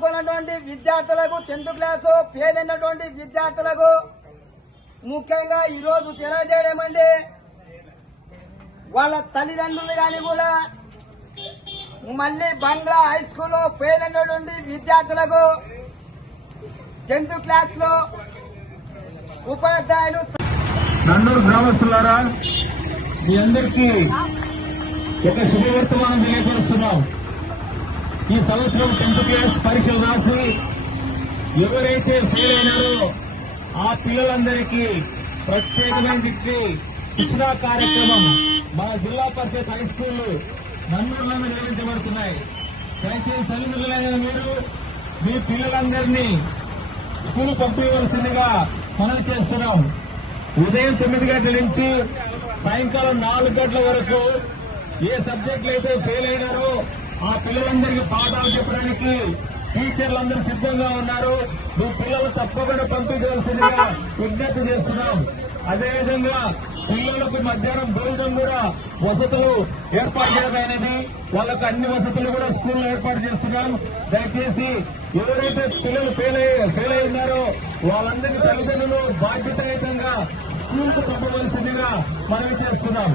చదువుకున్నటువంటి విద్యార్థులకు 10th class fail అయినటువంటి విద్యార్థులకు ముఖ్యంగా ఈరోజు తెలియజేయడం అంటే వాళ్ళ తల్లిదండ్రులు కానీ కూడా మళ్లీ బంగ్లా హై స్కూల్లో ఫెయిల్ అయినటువంటి విద్యార్థులకు 10th క్లాస్ లో ఉపాధ్యాయులు నన్నూరు గ్రామస్తులారా మీ అందరికీ ఒక శుభవర్తమానం తెలియజేస్తున్నాం. ఈ సంవత్సరం 10th క్లాస్ పరీక్షలు రాసి ఎవరైతే ఫెయిల్ అయినారో ఆ పిల్లలందరికీ ప్రత్యేకమైన శిక్షణా కార్యక్రమం మన జిల్లా పరిషత్ హై స్కూల్ నన్నూరులో నిర్వహించబడుతున్నాయి. దయచేసి తల్లిదండ్రులైన మీరు మీ పిల్లలందరినీ స్కూల్ పంపించవలసిందిగా మనవి చేస్తున్నాం. ఉదయం 9 గంటల నుంచి సాయంకాలం 4 గంటల వరకు ఏ సబ్జెక్టులు అయితే ఫెయిల్ అయినారో ఆ పిల్లలందరికీ పాఠాలు చెప్పడానికి టీచర్లందరూ సిద్ధంగా ఉన్నారు. మీ పిల్లలు తప్పకుండా పంపించవలసిందిగా విజ్ఞప్తి చేస్తున్నాం. అదేవిధంగా పిల్లలకు మధ్యాహ్నం భోజనం కూడా వసతులు ఏర్పాటు చేయడమైనది. వాళ్ళకు అన్ని వసతులు కూడా స్కూల్లో ఏర్పాటు చేస్తున్నాం. దయచేసి ఎవరైతే పిల్లలు ఫెయిల్ అయి ఉన్నారో వాళ్ళందరికీ తల్లిదండ్రులు బాధ్యతాయుతంగా స్కూల్ కు పంపవలసిందిగా మనవి చేస్తున్నాం.